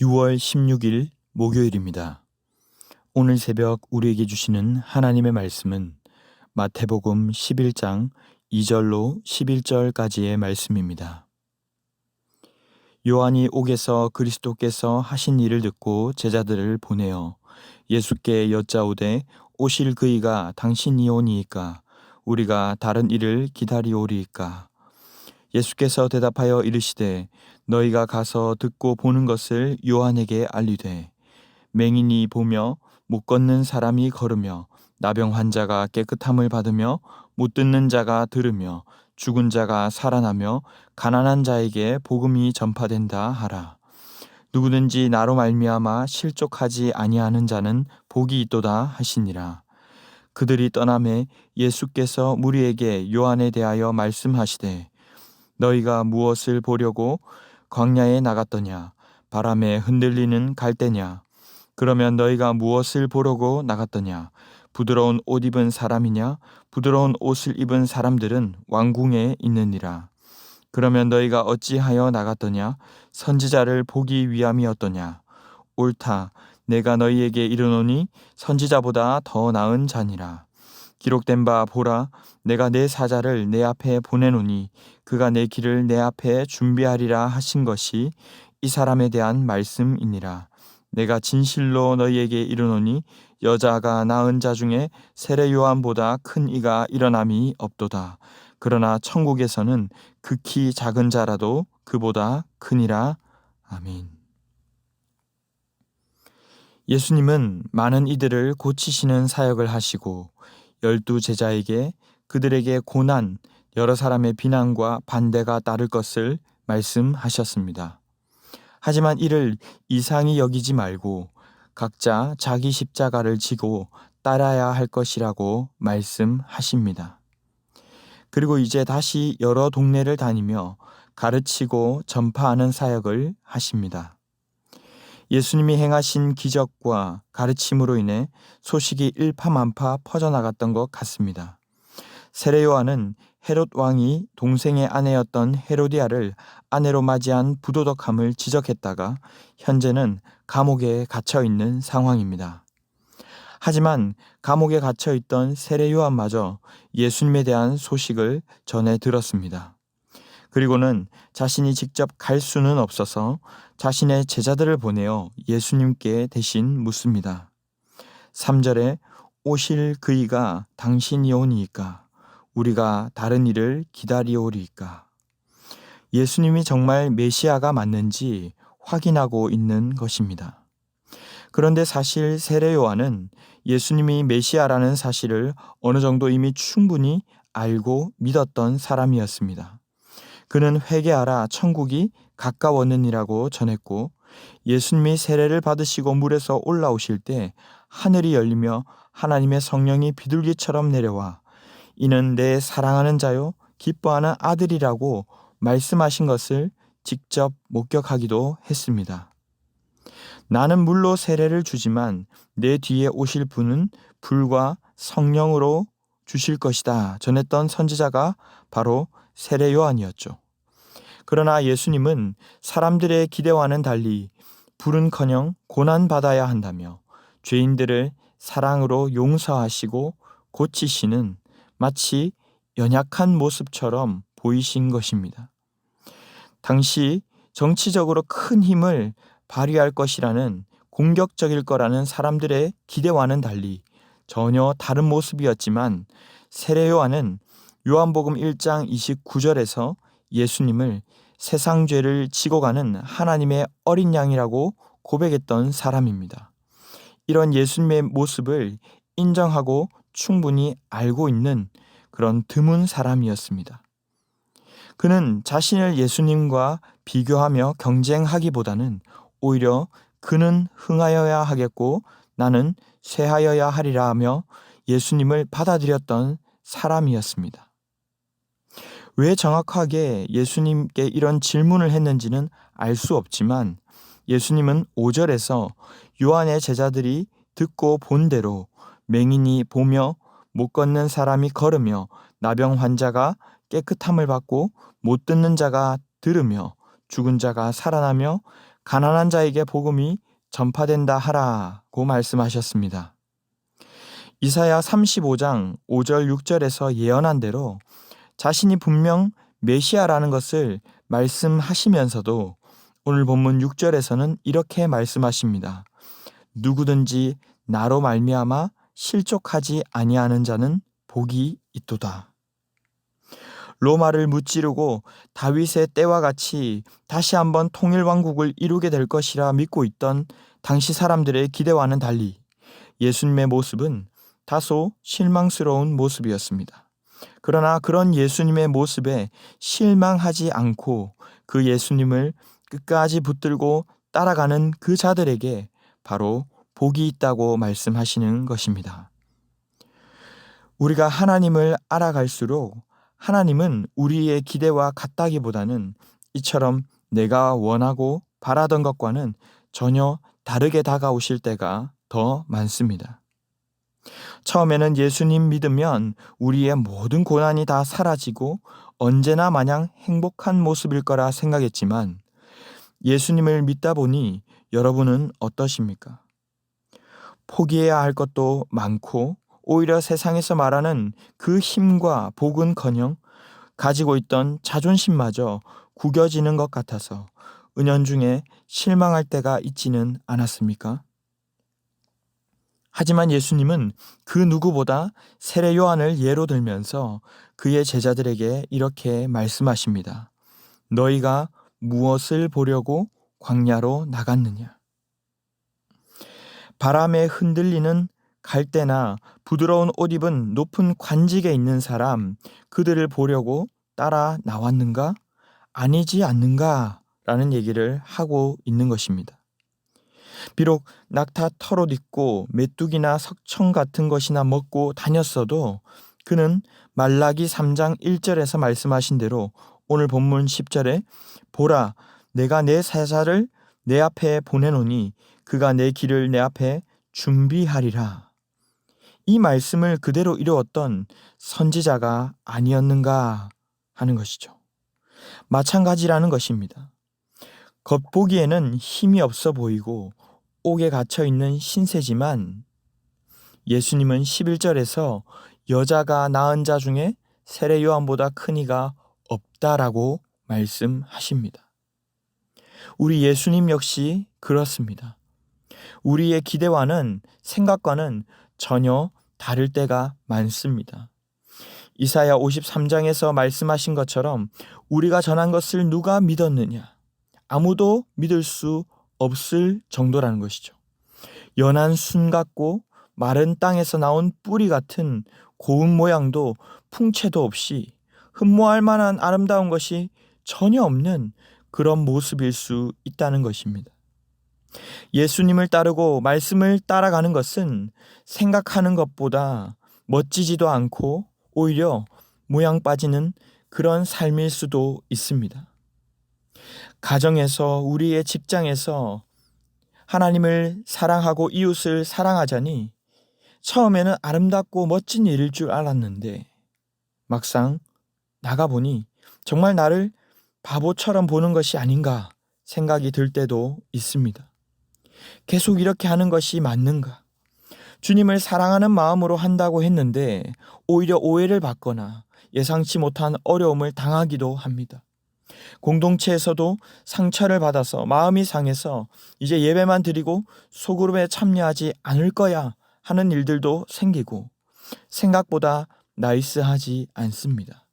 6월 16일 목요일입니다. 오늘 새벽 우리에게 주시는 하나님의 말씀은 마태복음 11장 2절로 11절까지의 말씀입니다. 요한이 옥에서 그리스도께서 하신 일을 듣고 제자들을 보내어 예수께 여짜오되 오실 그이가 당신이오니이까 우리가 다른 일을 기다리오리이까. 예수께서 대답하여 이르시되 너희가 가서 듣고 보는 것을 요한에게 알리되 맹인이 보며 못 걷는 사람이 걸으며 나병 환자가 깨끗함을 받으며 못 듣는 자가 들으며 죽은 자가 살아나며 가난한 자에게 복음이 전파된다 하라. 누구든지 나로 말미암아 실족하지 아니하는 자는 복이 있도다 하시니라. 그들이 떠나매 예수께서 무리에게 요한에 대하여 말씀하시되 너희가 무엇을 보려고 광야에 나갔더냐? 바람에 흔들리는 갈대냐? 그러면 너희가 무엇을 보려고 나갔더냐? 부드러운 옷 입은 사람이냐? 부드러운 옷을 입은 사람들은 왕궁에 있느니라. 그러면 너희가 어찌하여 나갔더냐? 선지자를 보기 위함이었더냐? 옳다. 내가 너희에게 이르노니 선지자보다 더 나은 자니라. 기록된 바 보라, 내가 내 사자를 내 앞에 보내노니 그가 내 길을 내 앞에 준비하리라 하신 것이 이 사람에 대한 말씀이니라. 내가 진실로 너희에게 이르노니 여자가 낳은 자 중에 세례 요한보다 큰 이가 일어남이 없도다. 그러나 천국에서는 극히 작은 자라도 그보다 크니라. 아멘. 예수님은 많은 이들을 고치시는 사역을 하시고 12 제자에게 그들에게 고난, 여러 사람의 비난과 반대가 따를 것을 말씀하셨습니다. 하지만 이를 이상히 여기지 말고 각자 자기 십자가를 지고 따라야 할 것이라고 말씀하십니다. 그리고 이제 다시 여러 동네를 다니며 가르치고 전파하는 사역을 하십니다. 예수님이 행하신 기적과 가르침으로 인해 소식이 일파만파 퍼져나갔던 것 같습니다. 세례 요한은 헤롯 왕이 동생의 아내였던 헤로디아를 아내로 맞이한 부도덕함을 지적했다가 현재는 감옥에 갇혀 있는 상황입니다. 하지만 감옥에 갇혀 있던 세례 요한마저 예수님에 대한 소식을 전해 들었습니다. 그리고는 자신이 직접 갈 수는 없어서 자신의 제자들을 보내어 예수님께 대신 묻습니다. 3절에 오실 그이가 당신이오니이까 우리가 다른 일을 기다리오리이까. 예수님이 정말 메시아가 맞는지 확인하고 있는 것입니다. 그런데 사실 세례 요한은 예수님이 메시아라는 사실을 어느 정도 이미 충분히 알고 믿었던 사람이었습니다. 그는 회개하라 천국이 가까웠느니라고 전했고 예수님이 세례를 받으시고 물에서 올라오실 때 하늘이 열리며 하나님의 성령이 비둘기처럼 내려와 이는 내 사랑하는 자요 기뻐하는 아들이라고 말씀하신 것을 직접 목격하기도 했습니다. 나는 물로 세례를 주지만 내 뒤에 오실 분은 불과 성령으로 주실 것이다 전했던 선지자가 바로 세례 요한이었죠. 그러나 예수님은 사람들의 기대와는 달리 불은커녕 고난받아야 한다며 죄인들을 사랑으로 용서하시고 고치시는 마치 연약한 모습처럼 보이신 것입니다. 당시 정치적으로 큰 힘을 발휘할 것이라는 공격적일 거라는 사람들의 기대와는 달리 전혀 다른 모습이었지만 세례 요한은 요한복음 1장 29절에서 예수님을 세상 죄를 지고 가는 하나님의 어린 양이라고 고백했던 사람입니다. 이런 예수님의 모습을 인정하고 충분히 알고 있는 그런 드문 사람이었습니다. 그는 자신을 예수님과 비교하며 경쟁하기보다는 오히려 그는 흥하여야 하겠고 나는 쇠하여야 하리라 하며 예수님을 받아들였던 사람이었습니다. 왜 정확하게 예수님께 이런 질문을 했는지는 알 수 없지만 예수님은 5절에서 요한의 제자들이 듣고 본 대로 맹인이 보며 못 걷는 사람이 걸으며 나병 환자가 깨끗함을 받고 못 듣는 자가 들으며 죽은 자가 살아나며 가난한 자에게 복음이 전파된다 하라고 말씀하셨습니다. 이사야 35장 5절 6절에서 예언한 대로 자신이 분명 메시아라는 것을 말씀하시면서도 오늘 본문 6절에서는 이렇게 말씀하십니다. 누구든지 나로 말미암아 실족하지 아니하는 자는 복이 있도다. 로마를 무찌르고 다윗의 때와 같이 다시 한번 통일왕국을 이루게 될 것이라 믿고 있던 당시 사람들의 기대와는 달리 예수님의 모습은 다소 실망스러운 모습이었습니다. 그러나 그런 예수님의 모습에 실망하지 않고 그 예수님을 끝까지 붙들고 따라가는 그 자들에게 바로 복이 있다고 말씀하시는 것입니다. 우리가 하나님을 알아갈수록 하나님은 우리의 기대와 같다기보다는 이처럼 내가 원하고 바라던 것과는 전혀 다르게 다가오실 때가 더 많습니다. 처음에는 예수님 믿으면 우리의 모든 고난이 다 사라지고 언제나 마냥 행복한 모습일 거라 생각했지만 예수님을 믿다 보니 여러분은 어떠십니까? 포기해야 할 것도 많고 오히려 세상에서 말하는 그 힘과 복은커녕 가지고 있던 자존심마저 구겨지는 것 같아서 은연중에 실망할 때가 있지는 않았습니까? 하지만 예수님은 그 누구보다 세례 요한을 예로 들면서 그의 제자들에게 이렇게 말씀하십니다. 너희가 무엇을 보려고 광야로 나갔느냐? 바람에 흔들리는 갈대나 부드러운 옷 입은 높은 관직에 있는 사람, 그들을 보려고 따라 나왔는가? 아니지 않는가? 라는 얘기를 하고 있는 것입니다. 비록 낙타 털옷 입고 메뚜기나 석청 같은 것이나 먹고 다녔어도 그는 말라기 3장 1절에서 말씀하신 대로 오늘 본문 10절에 보라 내가 내 사자를 내 앞에 보내노니 그가 내 길을 내 앞에 준비하리라. 이 말씀을 그대로 이루었던 선지자가 아니었는가 하는 것이죠. 마찬가지라는 것입니다. 겉보기에는 힘이 없어 보이고 옥에 갇혀있는 신세지만 예수님은 11절에서 여자가 낳은 자 중에 세례 요한보다 큰 이가 없다라고 말씀하십니다. 우리 예수님 역시 그렇습니다. 우리의 기대와는 생각과는 전혀 다를 때가 많습니다. 이사야 53장에서 말씀하신 것처럼 우리가 전한 것을 누가 믿었느냐? 아무도 믿을 수 없을 정도라는 것이죠. 연한 순 같고 마른 땅에서 나온 뿌리 같은 고운 모양도 풍채도 없이 흠모할 만한 아름다운 것이 전혀 없는 그런 모습일 수 있다는 것입니다. 예수님을 따르고 말씀을 따라가는 것은 생각하는 것보다 멋지지도 않고 오히려 모양 빠지는 그런 삶일 수도 있습니다. 가정에서 우리의 직장에서 하나님을 사랑하고 이웃을 사랑하자니 처음에는 아름답고 멋진 일일 줄 알았는데 막상 나가보니 정말 나를 바보처럼 보는 것이 아닌가 생각이 들 때도 있습니다. 계속 이렇게 하는 것이 맞는가? 주님을 사랑하는 마음으로 한다고 했는데 오히려 오해를 받거나 예상치 못한 어려움을 당하기도 합니다. 공동체에서도 상처를 받아서 마음이 상해서 이제 예배만 드리고 소그룹에 참여하지 않을 거야 하는 일들도 생기고 생각보다 나이스하지 않습니다.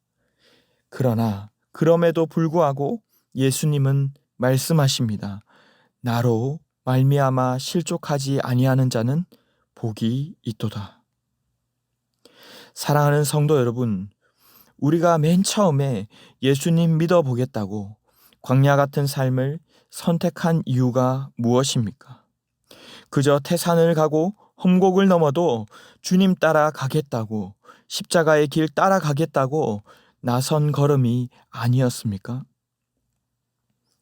그러나 그럼에도 불구하고 예수님은 말씀하십니다. 나로 말미암아 실족하지 아니하는 자는 복이 있도다. 사랑하는 성도 여러분, 우리가 맨 처음에 예수님 믿어보겠다고 광야 같은 삶을 선택한 이유가 무엇입니까? 그저 태산을 가고 험곡을 넘어도 주님 따라 가겠다고 십자가의 길 따라가겠다고 나선 걸음이 아니었습니까?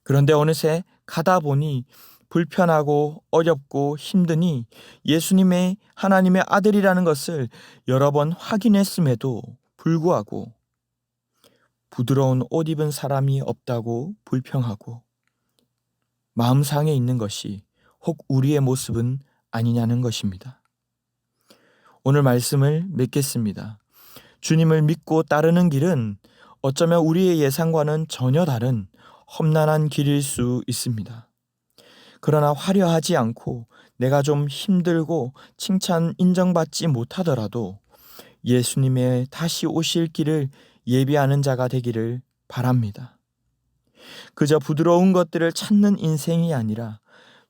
그런데 어느새 가다 보니 불편하고 어렵고 힘드니 예수님의 하나님의 아들이라는 것을 여러 번 확인했음에도 불구하고 부드러운 옷 입은 사람이 없다고 불평하고 마음상에 있는 것이 혹 우리의 모습은 아니냐는 것입니다. 오늘 말씀을 맺겠습니다. 주님을 믿고 따르는 길은 어쩌면 우리의 예상과는 전혀 다른 험난한 길일 수 있습니다. 그러나 화려하지 않고 내가 좀 힘들고 칭찬 인정받지 못하더라도 예수님의 다시 오실 길을 예비하는 자가 되기를 바랍니다. 그저 부드러운 것들을 찾는 인생이 아니라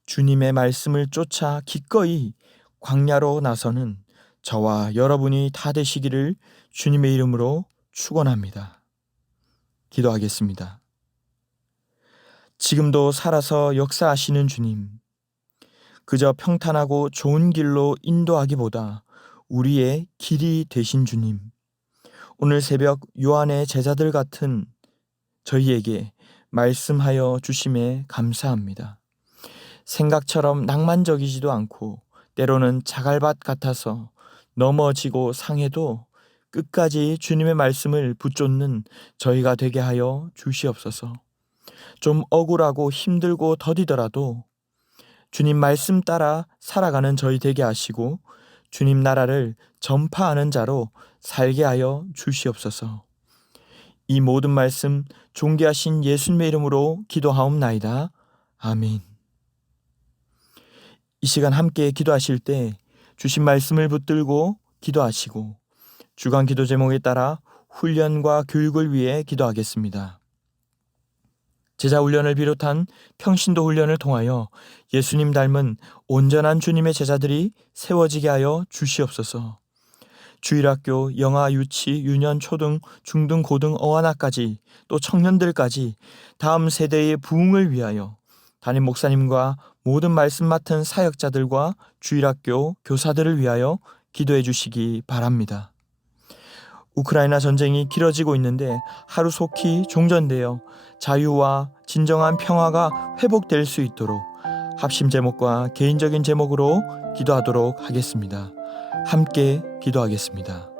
주님의 말씀을 쫓아 기꺼이 광야로 나서는 저와 여러분이 다 되시기를 주님의 이름으로 축원합니다. 기도하겠습니다. 지금도 살아서 역사하시는 주님, 그저 평탄하고 좋은 길로 인도하기보다 우리의 길이 되신 주님, 오늘 새벽 요한의 제자들 같은 저희에게 말씀하여 주심에 감사합니다. 생각처럼 낭만적이지도 않고 때로는 자갈밭 같아서 넘어지고 상해도 끝까지 주님의 말씀을 붙잡는 저희가 되게 하여 주시옵소서. 좀 억울하고 힘들고 더디더라도 주님 말씀 따라 살아가는 저희 되게 하시고 주님 나라를 전파하는 자로 살게 하여 주시옵소서. 이 모든 말씀 존귀하신 예수님의 이름으로 기도하옵나이다. 아멘. 이 시간 함께 기도하실 때 주신 말씀을 붙들고 기도하시고 주간 기도 제목에 따라 훈련과 교육을 위해 기도하겠습니다. 제자 훈련을 비롯한 평신도 훈련을 통하여 예수님 닮은 온전한 주님의 제자들이 세워지게 하여 주시옵소서. 주일학교, 영아, 유치, 유년, 초등, 중등, 고등, 어학까지 또 청년들까지 다음 세대의 부흥을 위하여 담임 목사님과 모든 말씀 맡은 사역자들과 주일학교 교사들을 위하여 기도해 주시기 바랍니다. 우크라이나 전쟁이 길어지고 있는데 하루속히 종전되어 자유와 진정한 평화가 회복될 수 있도록 합심 제목과 개인적인 제목으로 기도하도록 하겠습니다. 함께 기도하겠습니다.